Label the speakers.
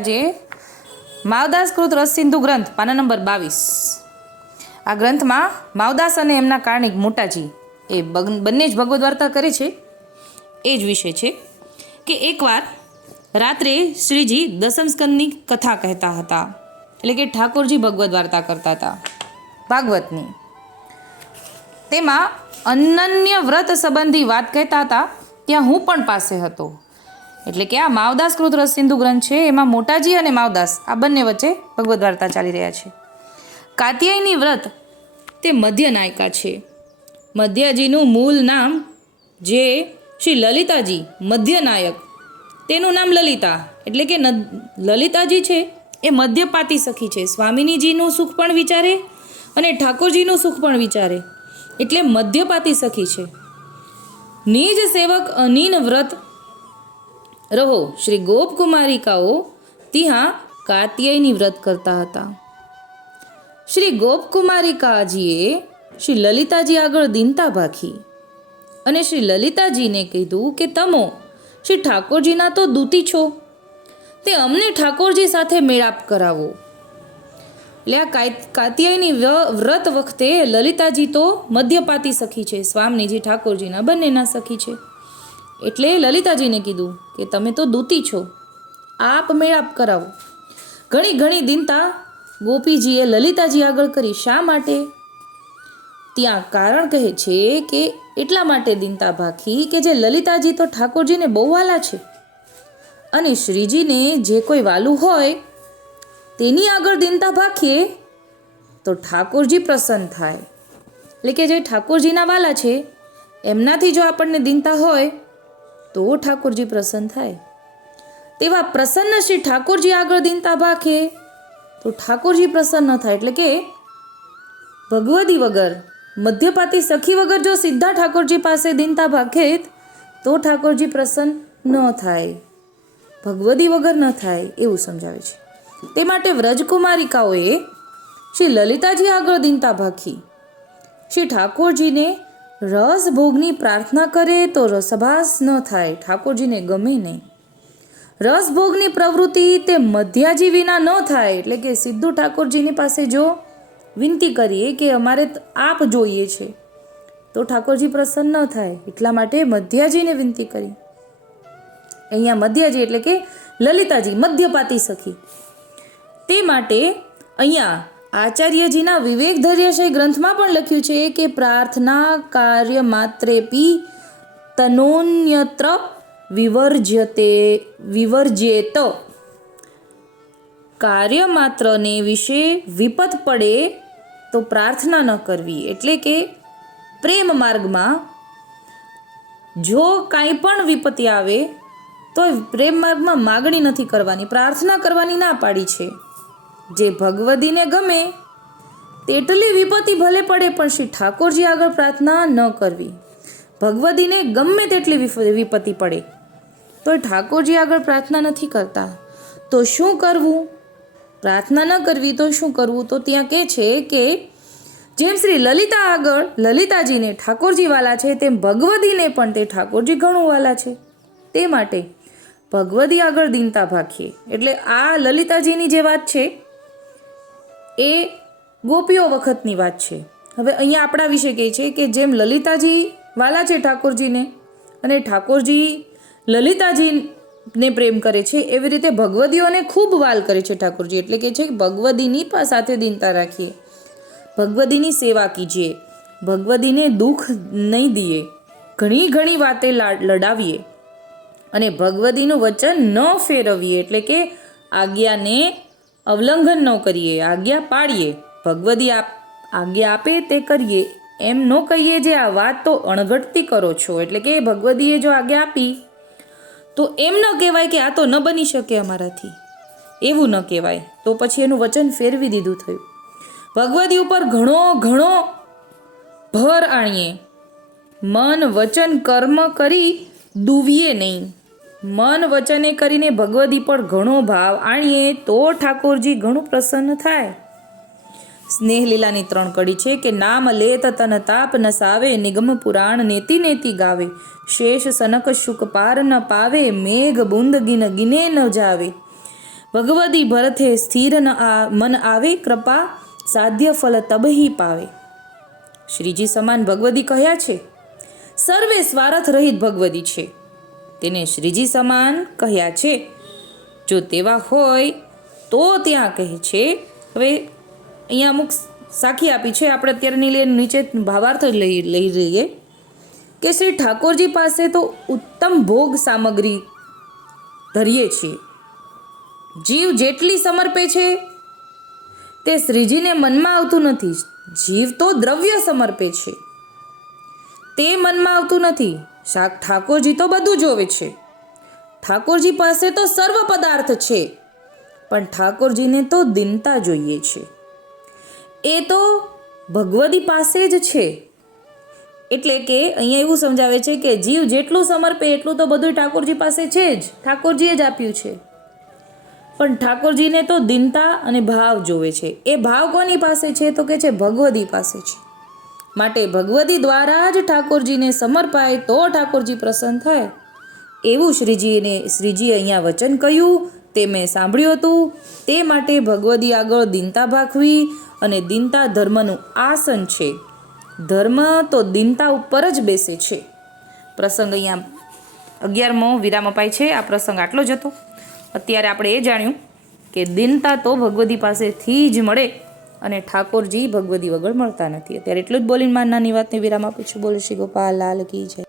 Speaker 1: જે. માવદાસ કૃત રસસિંધુ ગ્રંથ, પાના નંબર બાવીસ. આ ગ્રંથમાં માવદાસ અને એમના કારણિક મોટાજી એ બંને જ ભગવદ્ વાર્તા કરે છે. એ જ વિષય છે કે એકવાર રાત્રે શ્રીજી દસમસ્કંદની કથા કહેતા હતા. એટલે કે ઠાકોરજી ભગવદ્ વાર્તા કરતા હતા. ભાગવતની. તેમાં અનન્ય વ્રત સંબંધી વાત કહેતા હતા, ત્યાં હું પણ પાસે હતો. એટલે કે આ માવદાસ કૃત રસિંધુ ગ્રંથ છે, એમાં મોટાજી અને માવદાસ, આ બંને વચ્ચે ભગવદ વાર્તા ચાલી રહ્યા છે. કાત્યાયની વ્રત તે મધ્ય નાયિકા છે. મધ્યજીનું મૂળ નામ જે શ્રી લલિતાજી, મધ્ય નાયક. તેનું નામ લલિતા, એટલે કે લલિતાજી છે, એ મધ્યપાતી સખી છે. સ્વામિનીજીનું સુખ પણ વિચારે અને ઠાકોરજીનું સુખ પણ વિચારે. એટલે મધ્યપાતી સખી છે. નિજ સેવક અનીન વ્રત રહો, શ્રી ગોપકુમારિકાઓ ત્યાં કાત્યાયની વ્રત કરતા હતા. શ્રી ગોપકુમારિકાજીએ શ્રી લલિતાજી આગળ દિનતા ભાખી અને શ્રી લલિતાજીને કીધું કે, તમો, શ્રી ઠાકોરજીના તો દૂતી છો. તે અમને ઠાકોરજી સાથે મેળાપ કરાવો. એટલે આ કાત્યાયની વ્રત વખતે લલિતાજી તો મધ્યપાતી સખી છે, સ્વામીજી ઠાકોરજીના બંનેના સખી છે. એટલે લલિતાજીને કીધું કે તમે તો દૂતી છો. આપ મેળાપ કરાવો. ઘણી ઘણી દિનતા ગોપીજીએ લલિતાજી આગળ કરી શા માટે? ત્યાં કારણ કહે છે કે એટલા માટે દિનતા ભાખી કે જે લલિતાજી તો ઠાકોરજીને બહુ વાલા છે. અને શ્રીજીને જે કોઈ વાલું હોય, તેની આગળ દિનતા ભાખીએ, તો ઠાકોરજી પ્રસન્ન થાય. એટલે કે જે ઠાકોરજીના વાલા છે, એમનાથી જો આપણને દિનતા હોય તો ઠાકોરજી પ્રસન્ન થાય. તેવા પ્રસન્ન શ્રી ઠાકોરજી આગળ દિનતા ભાખે તો ઠાકોરજી પ્રસન્ન થાય એટલે કે ભગવદી વગર, મધ્યપાતી સખી વગર જો સીધા ઠાકોરજી પાસે દિનતા ભાખે તો ઠાકોરજી પ્રસન્ન ન થાય. ભગવદી વગર ન થાય એવું સમજાવે છે. તે માટે વ્રજકુમારિકાઓએ શ્રી લલિતાજી આગળ દિનતા ભાખી શ્રી ઠાકોરજીને રસ ભોગની પ્રાર્થના કરે તો રસભાસ ન થાય, ઠાકોરજીને ગમે નહીં. રસ ભોગની પ્રવૃત્તિ તે મધ્યાજી વિના ન થાય, એટલે કે સિદ્ધુ ઠાકોરજીની પાસે જો વિનંતી કરીએ કે અમારે આપ જોઈએ છે, તો ઠાકોરજી પ્રસન્ન ન થાય, એટલા માટે મધ્યાજીને વિનંતી કરી. અહીંયા મધ્યાજી એટલે કે લલિતાજી, મધ્યપાતી સખી. તે માટે અહીંયા આચાર્યજીના વિવેક ધૈર્યશય ગ્રંથમાં પણ લખ્યું છે કે પ્રાર્થના કાર્ય માત્રેપી તનોન્યત્ર વિવર્જ્યતે, વિવર્જ્યેત. કાર્ય માત્રને વિશે વિપત પડે તો પ્રાર્થના ન કરવી. એટલે કે પ્રેમ માર્ગમાં જો કાંઈ પણ વિપત્તિ આવે તો પ્રેમ માર્ગમાં માગણી નથી કરવાની, પ્રાર્થના કરવાની ના પાડી છે. જે ભગવદીને ગમે, તેટલી વિપત્તિ ભલે પડે પણ શ્રી ઠાકોરજી આગળ પ્રાર્થના ન કરવી. ભગવદીને ગમે તેટલી વિપત્તિ પડે તો ઠાકોરજી આગળ પ્રાર્થના નથી કરતા. તો શું કરવું? પ્રાર્થના ન કરવી તો શું કરવું? તો ત્યાં કહે છે કે, જેમ શ્રી લલિતા આગળ, લલિતાજીને ઠાકોરજી વાલા છે, તેમ ભગવદીને પણ તે ઠાકોરજી ઘણું વાલા છે. તે માટે ભગવદી આગળ દીનતા ભાખીએ. એટલે આ લલિતાજીની જે વાત છે એ ગોપીઓ વખતની વાત છે. હવે અહીંયા આપણા વિશે કહે છે કે જેમ લલિતાજી વાલા છે ઠાકોરજીને અને ઠાકોરજી લલિતાજીને પ્રેમ કરે છે, એવી રીતે ભગવદીઓને ખૂબ વાલ કરે છે ઠાકોરજી. એટલે કે છે ભગવદીની સાથે દીનતા રાખીએ. ભગવદીની સેવા કીજીએ. ભગવદીને દુઃખ નહીં દઈએ ઘણી ઘણી વાતે લડાવીએ. અને ભગવદીનું વચન ન ફેરવીએ. એટલે કે આજ્ઞાને અવલંઘન ન કરીએ, આજ્ઞા પાડીએ ભગવદી આપ, આજ્ઞા આપે તે કરીએ. એમ ન કહીએ જે આ વાત તો અણઘટતી કરો છો, એટલે કે ભગવદીએ જો આજ્ઞા આપી, તો એમ ન કહેવાય કે આ તો ન બની શકે અમારાથી. એવું ન કહેવાય. તો પછી એનું વચન ફેરવી દીધું થયું. ભગવદી ઉપર ઘણો ઘણો ભર આણીએ. મન, વચન, કર્મ કરી દુવીએ નહીં. મન વચને કરીને ભગવદી પર ઘણો ભાવ આણીએ તો ઠાકોરજી ઘણું પ્રસન્ન થાય. સ્નેહલીલાની ત્રણ કડી છે કે નામ લેત તન તાપ ન સાવે, નિગમ પુરાણ નેતિ નેતિ ગાવે. શેષ સનક શુક પાર ન પાવે, મેઘ બુંદ ગિન ગિને ન જાવે. ભગવદી ભરથે સ્થિર ન આ મન આવે, કૃપા સાધ્ય ફલ તબહી પાવે. શ્રીજી સમાન ભગવદી કહ્યા છે. સર્વે સ્વાર્થ રહિત ભગવદી છે. તેને શ્રીજી સમાન કહ્યા છે. જો તેવા હોય, તો ત્યાં કહે છે. હવે અહીંયા અમુક સાખી આપી છે. આપણે અત્યારની લઈએ નીચે ભાવાર્થ લઈ લઈ લઈએ કે શ્રી ઠાકોરજી પાસે તો ઉત્તમ ભોગ સામગ્રી ધરીએ છીએ. જીવ જેટલી સમર્પે છે, તે શ્રીજીને મનમાં આવતું નથી. જીવ તો દ્રવ્ય સમર્પે છે. તે મનમાં આવતું નથી. શાક ઠાકોરજી તો બધું જોવે છે. ઠાકોરજી પાસે તો સર્વ પદાર્થ છે, પણ ઠાકોરજીને તો દિનતા જોઈએ છે. એ તો ભગવદી પાસે જ છે. એટલે કે અહીંયા એવું સમજાવે છે કે જીવ જેટલું સમર્પે એટલું તો બધું ઠાકોરજી પાસે છે જ, ઠાકોરજીએ જ આપ્યું છે. પણ ઠાકોરજીને તો દિનતા અને ભાવ જોવે છે. એ ભાવ કોની પાસે છે તો કે છે ભગવદી પાસે છે. માટે ભગવદી દ્વારા જ ઠાકોરજીને સમર્પાય તો ઠાકોરજી પ્રસન્ન થાય. એવું શ્રીજીને, શ્રીજીએ અહીંયા વચન કહ્યું, તે મેં સાંભળ્યું હતું. તે માટે ભગવદી આગળ દિનતા ભાખવી અને દિનતા ધર્મનું આસન છે. ધર્મ તો દિનતા ઉપર જ બેસે છે. પ્રસંગ અહીંયા અગિયારમો વિરામ અપાય છે. આ પ્રસંગ આટલો જ હતો. અત્યારે આપણે એ જાણ્યું કે દિનતા તો ભગવદી પાસેથી જ મળે. અને ઠાકોરજી ભગવદી વગર મળતા નથી. અત્યારે એટલું જ બોલીને માન નાની વાતને વિરામ આપું છું. બોલે શ્રી ગોપાલ, લાલ કી જય.